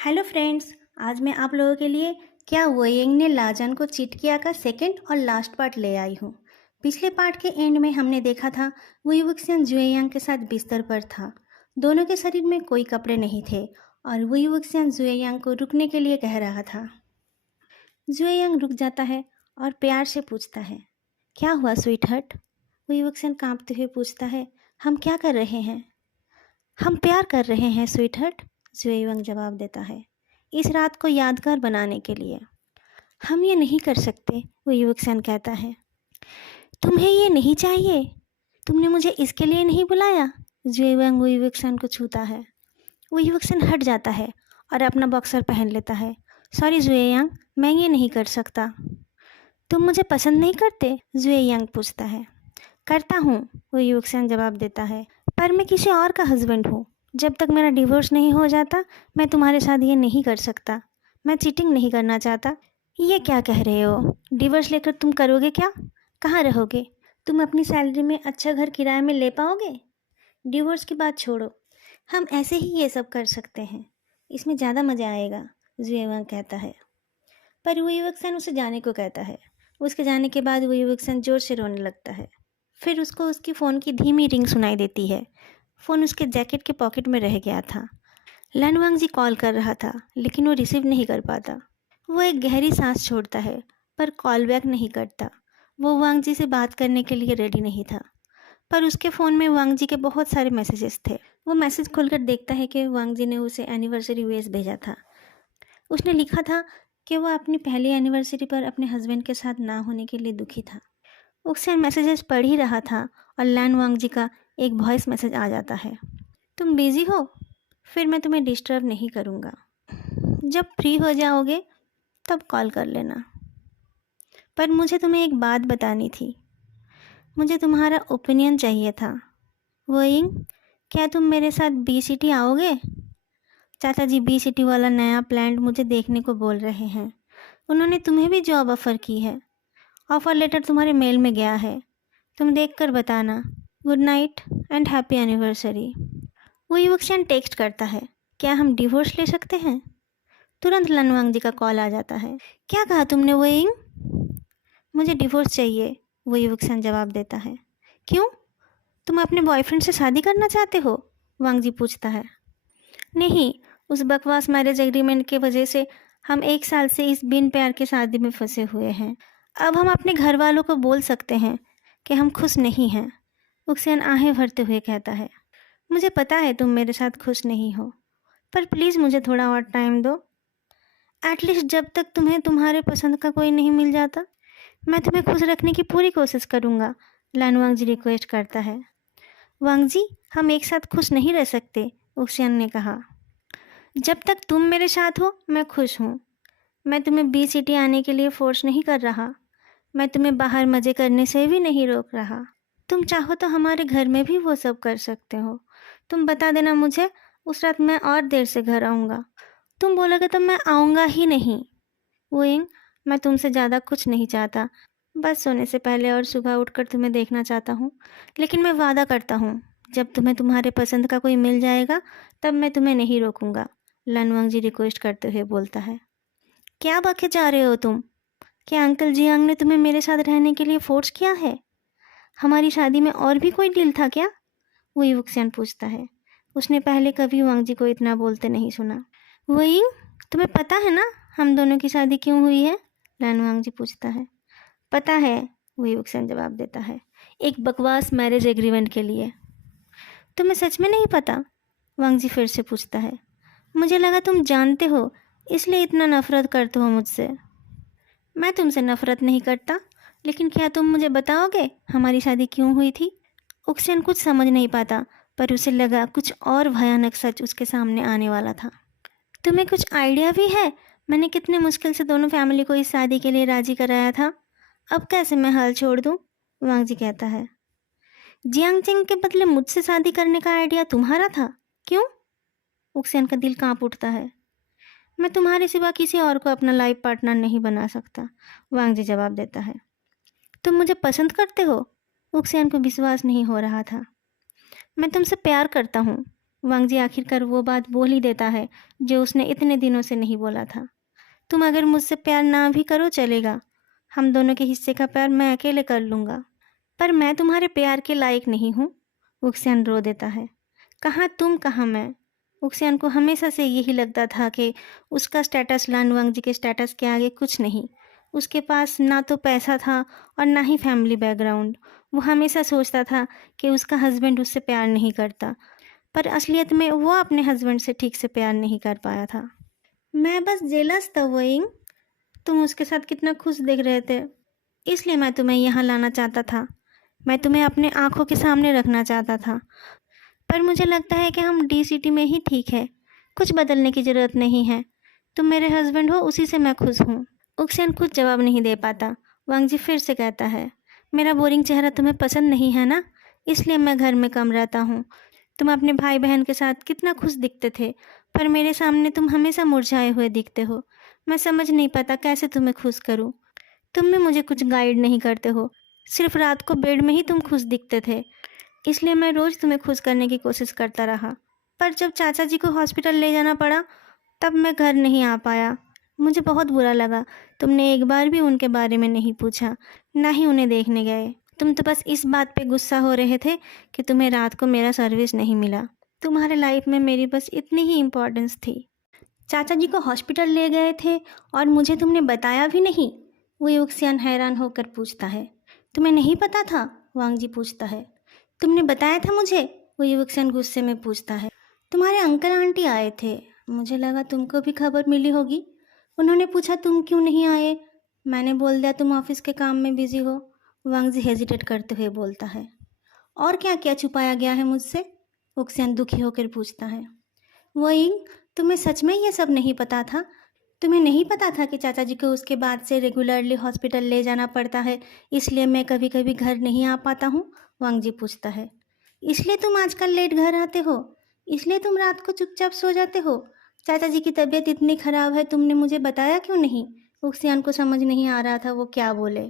Hello friends. आज मैं आप लोगों के लिए क्या वोयिंग ने लाजन को चीट किया का सेकंड और लास्ट पार्ट ले आई हूँ। पिछले पार्ट के एंड में हमने देखा था वुई वुक्सियन जुएयांग के साथ बिस्तर पर था। दोनों के शरीर में कोई कपड़े नहीं थे और वुई वुक्सियन जुएयांग को रुकने के लिए कह रहा था। जुएयांग रुक जाता है और प्यार से पूछता है, क्या हुआ स्वीट हर्ट? वुई वुक्सियन कांपते हुए पूछता है, हम क्या कर रहे हैं? हम प्यार कर रहे हैं स्वीट हर्ट, जुएयांग जवाब देता है, इस रात को यादगार बनाने के लिए। हम ये नहीं कर सकते, वो युवकसन कहता है। तुम्हें ये नहीं चाहिए? तुमने मुझे इसके लिए नहीं बुलाया? जुएयांग वो युवकसन को छूता है। वो युवकसन हट जाता है और अपना बॉक्सर पहन लेता है। सॉरी जुएयांग, मैं ये नहीं कर सकता। तुम मुझे पसंद नहीं करते? जुएयांग पूछता है। करता हूँ, वो युवकसन जवाब देता है, पर मैं किसी और का हस्बैंड हूँ। जब तक मेरा डिवोर्स नहीं हो जाता मैं तुम्हारे साथ ये नहीं कर सकता। मैं चीटिंग नहीं करना चाहता। ये क्या कह रहे हो? डिवोर्स लेकर तुम करोगे क्या? कहाँ रहोगे? तुम अपनी सैलरी में अच्छा घर किराए में ले पाओगे? डिवोर्स की बात छोड़ो, हम ऐसे ही ये सब कर सकते हैं, इसमें ज़्यादा मज़ा आएगा, जुएवांग कहता है। पर वो युवकसन उसे जाने को कहता है। उसके जाने के बाद वो युवकसन जोर से रोने लगता है। फिर उसको उसकी फ़ोन की धीमी रिंग सुनाई देती है। फ़ोन उसके जैकेट के पॉकेट में रह गया था। लनवांग जी कॉल कर रहा था लेकिन वो रिसीव नहीं कर पाता। वो एक गहरी सांस छोड़ता है पर कॉल बैक नहीं करता। वो वांग जी से बात करने के लिए रेडी नहीं था। पर उसके फ़ोन में वांग जी के बहुत सारे मैसेजेस थे। वो मैसेज खोलकर देखता है कि वांग जी ने उसे एनिवर्सरी विश भेजा था। उसने लिखा था कि वह अपनी पहली एनिवर्सरी पर अपने हस्बैंड के साथ ना होने के लिए दुखी था। उसे मैसेजेस पढ़ ही रहा था और लैन वांग जी का एक वॉइस मैसेज आ जाता है। तुम बिज़ी हो? फिर मैं तुम्हें डिस्टर्ब नहीं करूँगा। जब फ्री हो जाओगे तब कॉल कर लेना। पर मुझे तुम्हें एक बात बतानी थी। मुझे तुम्हारा ओपिनियन चाहिए था। वोइंग, क्या तुम मेरे साथ बी सिटी आओगे? चाचा जी बी सिटी वाला नया प्लांट मुझे देखने को बोल रहे हैं। उन्होंने तुम्हें भी जॉब ऑफ़र की है। ऑफ़र लेटर तुम्हारे मेल में गया है। तुम देख कर बताना। Good night and happy anniversary. वो युवक्षण टेक्स्ट करता है, क्या हम डिवोर्स ले सकते हैं? तुरंत लनवांग जी का कॉल आ जाता है। क्या कहा तुमने वोइंग? मुझे डिवोर्स चाहिए, वो युवक्षण जवाब देता है। क्यों? तुम अपने बॉयफ्रेंड से शादी करना चाहते हो? वांग जी पूछता है। नहीं, उस बकवास मैरिज एग्रीमेंट की वजह से हम 1 साल से इस बिन प्यार की शादी में फंसे हुए हैं। अब हम अपने घर वालों को बोल सकते हैं कि हम खुश नहीं हैं, उक्सेन आहें भरते हुए कहता है। मुझे पता है तुम मेरे साथ खुश नहीं हो, पर प्लीज़ मुझे थोड़ा और टाइम दो। एटलीस्ट जब तक तुम्हें तुम्हारे पसंद का कोई नहीं मिल जाता। मैं तुम्हें खुश रखने की पूरी कोशिश करूँगा, लान वांग जी रिक्वेस्ट करता है। वांग जी, हम एक साथ खुश नहीं रह सकते, उक्सेन ने कहा। जब तक तुम मेरे साथ हो मैं खुश हूँ। मैं तुम्हें बी सिटी आने के लिए फोर्स नहीं कर रहा। मैं तुम्हें बाहर मज़े करने से भी नहीं रोक रहा। तुम चाहो तो हमारे घर में भी वो सब कर सकते हो। तुम बता देना मुझे, उस रात मैं और देर से घर आऊँगा। तुम बोलोगे तो मैं आऊँगा ही नहीं। वुइंग, मैं तुमसे ज़्यादा कुछ नहीं चाहता। बस सोने से पहले और सुबह उठकर तुम्हें देखना चाहता हूँ। लेकिन मैं वादा करता हूँ, जब तुम्हें तुम्हारे पसंद का कोई मिल जाएगा तब मैं तुम्हें नहीं रोकूँगा, लनवांग जी रिक्वेस्ट करते हुए बोलता है। क्या बके जा रहे हो तुम? क्या अंकल जियांग ने तुम्हें मेरे साथ रहने के लिए फोर्स किया है? हमारी शादी में और भी कोई डील था क्या? वो युवक्सन पूछता है। उसने पहले कभी वांग जी को इतना बोलते नहीं सुना। वही, तुम्हें पता है ना हम दोनों की शादी क्यों हुई है? लान वांग जी पूछता है। पता है, वो युवक्सन जवाब देता है, एक बकवास मैरिज एग्रीमेंट के लिए। तुम्हें सच में नहीं पता? वांग जी फिर से पूछता है। मुझे लगा तुम जानते हो, इसलिए इतना नफरत करते हो मुझसे। मैं तुमसे नफरत नहीं करता, लेकिन क्या तुम मुझे बताओगे हमारी शादी क्यों हुई थी? उक्सेन कुछ समझ नहीं पाता, पर उसे लगा कुछ और भयानक सच उसके सामने आने वाला था। तुम्हें कुछ आइडिया भी है मैंने कितने मुश्किल से दोनों फैमिली को इस शादी के लिए राजी कराया था? अब कैसे मैं हाल छोड़ दूँ? वांग जी कहता है। जियांग चिंग के बदले मुझसे शादी करने का आइडिया तुम्हारा था? क्यों? उक्सेन का दिल कांप उठता है। मैं तुम्हारे सिवा किसी और को अपना लाइफ पार्टनर नहीं बना सकता, वांग जी जवाब देता है। तुम मुझे पसंद करते हो? उक्सेन को विश्वास नहीं हो रहा था। मैं तुमसे प्यार करता हूँ, वांग जी आखिरकार वो बात बोल ही देता है जो उसने इतने दिनों से नहीं बोला था। तुम अगर मुझसे प्यार ना भी करो चलेगा, हम दोनों के हिस्से का प्यार मैं अकेले कर लूँगा। पर मैं तुम्हारे प्यार के लायक नहीं हूँ। उक्सियान रो देता है। कहाँ तुम कहाँ मैं। उक्सियान को हमेशा से यही लगता था कि उसका स्टेटस लानवांग जी के स्टेटस के आगे कुछ नहीं। उसके पास ना तो पैसा था और ना ही फैमिली बैकग्राउंड। वो हमेशा सोचता था कि उसका हस्बैंड उससे प्यार नहीं करता, पर असलियत में वो अपने हस्बैंड से ठीक से प्यार नहीं कर पाया था। मैं बस जेलस था वोइंग। तुम उसके साथ कितना खुश दिख रहे थे, इसलिए मैं तुम्हें यहाँ लाना चाहता था। मैं तुम्हें अपने आंखों के सामने रखना चाहता था। पर मुझे लगता है कि हम डी सिटी में ही ठीक है। कुछ बदलने की ज़रूरत नहीं है। तुम मेरे हस्बैंड हो, उसी से मैं खुश हूँ। उक्सेन कुछ जवाब नहीं दे पाता। वांग जी फिर से कहता है, मेरा बोरिंग चेहरा तुम्हें पसंद नहीं है ना, इसलिए मैं घर में कम रहता हूँ। तुम अपने भाई बहन के साथ कितना खुश दिखते थे, पर मेरे सामने तुम हमेशा मुरझाए हुए दिखते हो। मैं समझ नहीं पाता कैसे तुम्हें खुश करूँ। तुम भी मुझे कुछ गाइड नहीं करते हो। सिर्फ रात को बेड में ही तुम खुश दिखते थे, इसलिए मैं रोज़ तुम्हें खुश करने की कोशिश करता रहा। पर जब चाचा जी को हॉस्पिटल ले जाना पड़ा, तब मैं घर नहीं आ पाया। मुझे बहुत बुरा लगा। तुमने एक बार भी उनके बारे में नहीं पूछा, ना ही उन्हें देखने गए। तुम तो बस इस बात पे गुस्सा हो रहे थे कि तुम्हें रात को मेरा सर्विस नहीं मिला। तुम्हारे लाइफ में मेरी बस इतनी ही इम्पोर्टेंस थी। चाचा जी को हॉस्पिटल ले गए थे और मुझे तुमने बताया भी नहीं। वो युक्सियान हैरान होकर पूछता है। तुम्हें नहीं पता था? वांग जी पूछता है। तुमने बताया था मुझे? वो युक्सियान गुस्से में पूछता है। तुम्हारे अंकल आंटी आए थे, मुझे लगा तुमको भी खबर मिली होगी। उन्होंने पूछा तुम क्यों नहीं आए। मैंने बोल दिया तुम ऑफिस के काम में बिजी हो। वांग जी हेजिटेट करते हुए बोलता है। और क्या क्या छुपाया गया है मुझसे? युक्सियान दुखी होकर पूछता है। वही, तुम्हें सच में ये सब नहीं पता था? तुम्हें नहीं पता था कि चाचा जी को उसके बाद से रेगुलरली हॉस्पिटल ले जाना पड़ता है, इसलिए मैं कभी कभी घर नहीं आ पाता हूँ? वांग जी पूछता है। इसलिए तुम आजकल लेट घर आते हो? इसलिए तुम रात को चुपचाप सो जाते हो? चाचा जी की तबीयत इतनी खराब है, तुमने मुझे बताया क्यों नहीं? उक्सियान को समझ नहीं आ रहा था वो क्या बोले।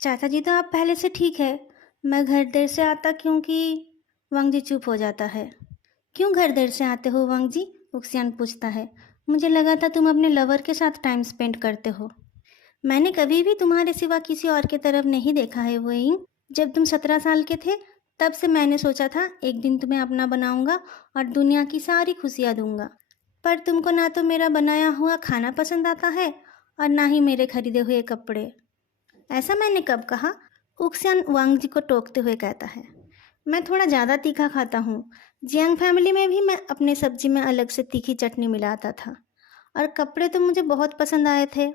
चाचा जी तो आप पहले से ठीक है। मैं घर देर से आता क्योंकि। वांग जी चुप हो जाता है। क्यों घर देर से आते हो वांग जी? उक्सियान पूछता है। मुझे लगा था तुम अपने लवर के साथ टाइम स्पेंड करते हो। मैंने कभी भी तुम्हारे सिवा किसी और की तरफ नहीं देखा है वोइंग। जब तुम 17 साल के थे, तब से मैंने सोचा था एक दिन तुम्हें अपना बनाऊंगा और दुनिया की सारी खुशियाँ दूंगा। पर तुमको ना तो मेरा बनाया हुआ खाना पसंद आता है और ना ही मेरे खरीदे हुए कपड़े। ऐसा मैंने कब कहा? उक्सियान वांग जी को टोकते हुए कहता है। मैं थोड़ा ज़्यादा तीखा खाता हूँ। जियांग फैमिली में भी मैं अपने सब्जी में अलग से तीखी चटनी मिलाता था। और कपड़े तो मुझे बहुत पसंद आए थे,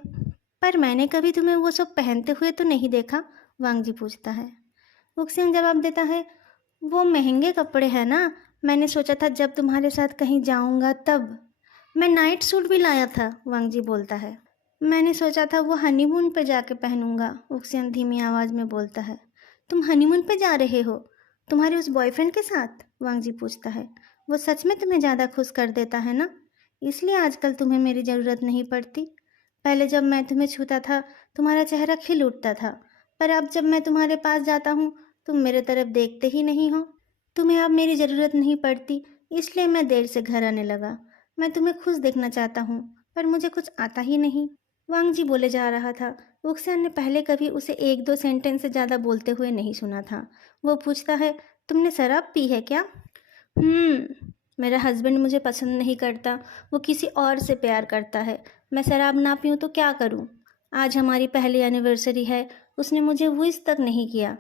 पर मैंने कभी तुम्हें वो सब पहनते हुए तो नहीं देखा। वांग जी पूछता है। उक्सियान जवाब देता है। वो महंगे कपड़े हैं ना, मैंने सोचा था जब तुम्हारे साथ कहीं जाऊंगा तब। मैं नाइट सूट भी लाया था, वांग जी बोलता है। मैंने सोचा था वो हनीमून पे जाके पहनूंगा, उक्सियन धीमी आवाज़ में बोलता है। तुम हनीमून पे जा रहे हो? तुम्हारे उस बॉयफ्रेंड के साथ? वांग जी पूछता है। वो सच में तुम्हें ज़्यादा खुश कर देता है ना, इसलिए आजकल तुम्हें मेरी ज़रूरत नहीं पड़ती। पहले जब मैं तुम्हें छूता था, तुम्हारा चेहरा खिल उठता था, पर अब जब मैं तुम्हारे पास जाता हूँ, तुम मेरे तरफ देखते ही नहीं हो। तुम्हें अब मेरी ज़रूरत नहीं पड़ती, इसलिए मैं देर से घर आने लगा। मैं तुम्हें खुश देखना चाहता हूँ, पर मुझे कुछ आता ही नहीं। वांग जी बोले जा रहा था। उक्सन ने पहले कभी उसे एक दो सेंटेंस से ज़्यादा बोलते हुए नहीं सुना था। वो पूछता है, तुमने शराब पी है क्या? मेरा हस्बैंड मुझे पसंद नहीं करता, वो किसी और से प्यार करता है। मैं शराब ना पीऊँ तो क्या करूँ? आज हमारी पहली एनिवर्सरी है, उसने मुझे विश तक नहीं किया।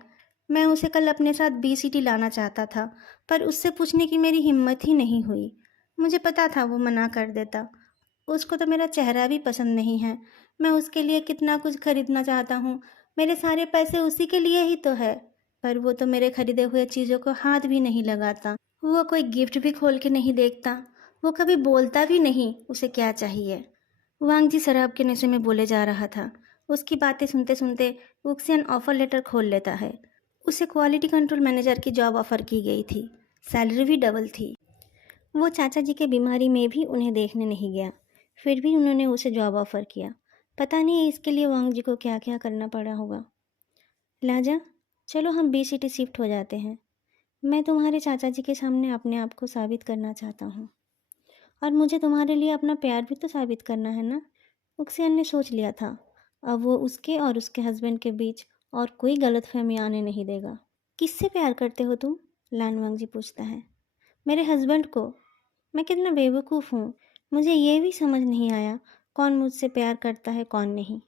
मैं उसे कल अपने साथ BCT लाना चाहता था, पर उससे पूछने की मेरी हिम्मत ही नहीं हुई। मुझे पता था वो मना कर देता। उसको तो मेरा चेहरा भी पसंद नहीं है। मैं उसके लिए कितना कुछ खरीदना चाहता हूँ, मेरे सारे पैसे उसी के लिए ही तो है, पर वो तो मेरे खरीदे हुए चीज़ों को हाथ भी नहीं लगाता। वो कोई गिफ्ट भी खोल के नहीं देखता। वो कभी बोलता भी नहीं उसे क्या चाहिए। वांग जी शराब के नशे में बोले जा रहा था। उसकी बातें सुनते सुनते उक्सियन ऑफर लेटर खोल लेता है। उसे क्वालिटी कंट्रोल मैनेजर की जॉब ऑफर की गई थी। सैलरी भी डबल थी। वो चाचा जी के बीमारी में भी उन्हें देखने नहीं गया, फिर भी उन्होंने उसे जॉब ऑफ़र किया। पता नहीं इसके लिए वांग जी को क्या क्या करना पड़ा होगा। लाजा, चलो हम BCT शिफ्ट हो जाते हैं। मैं तुम्हारे चाचा जी के सामने अपने आप को साबित करना चाहता हूँ, और मुझे तुम्हारे लिए अपना प्यार भी तो साबित करना है ना। उक्सेन ने सोच लिया था, अब वो उसके और उसके हस्बैंड के बीच और कोई गलतफहमी आने नहीं देगा। किससे प्यार करते हो तुम? लानवांग जी पूछता है। मेरे हस्बैंड को। मैं कितना बेवकूफ़ हूँ, मुझे ये भी समझ नहीं आया कौन मुझसे प्यार करता है कौन नहीं।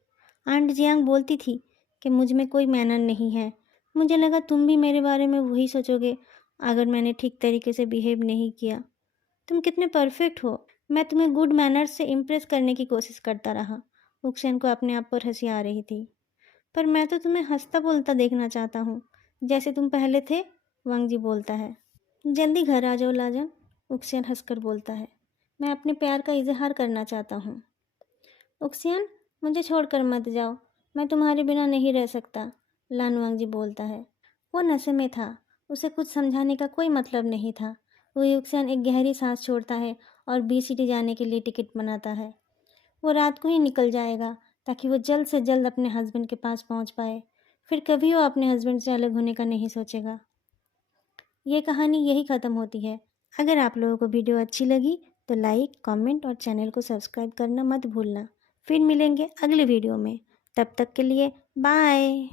आंट जियांग बोलती थी कि मुझ में कोई मैनर नहीं है। मुझे लगा तुम भी मेरे बारे में वही सोचोगे अगर मैंने ठीक तरीके से बिहेव नहीं किया। तुम कितने परफेक्ट हो। मैं तुम्हें गुड मैनर्स से इम्प्रेस करने की कोशिश करता रहा। उक्सेन को अपने आप पर हंसी आ रही थी। पर मैं तो तुम्हें हंसता बोलता देखना चाहता हूँ, जैसे तुम पहले थे। वांग जी बोलता है। जल्दी घर आ जाओ लाजन, उक्सेन हंसकर बोलता है। मैं अपने प्यार का इजहार करना चाहता हूँ। उक्सेन, मुझे छोड़कर मत जाओ, मैं तुम्हारे बिना नहीं रह सकता, लानवांग जी बोलता है। वो नशे में था, उसे कुछ समझाने का कोई मतलब नहीं था। वो युक्सेन एक गहरी सांस छोड़ता है और BCT जाने के लिए टिकट बनाता है। वो रात को ही निकल जाएगा ताकि वो जल्द से जल्द अपने हस्बैंड के पास पहुंच पाए। फिर कभी वो अपने हस्बैंड से अलग होने का नहीं सोचेगा। ये कहानी यही ख़त्म होती है। अगर आप लोगों को वीडियो अच्छी लगी तो लाइक, कमेंट और चैनल को सब्सक्राइब करना मत भूलना। फिर मिलेंगे अगले वीडियो में। तब तक के लिए बाय।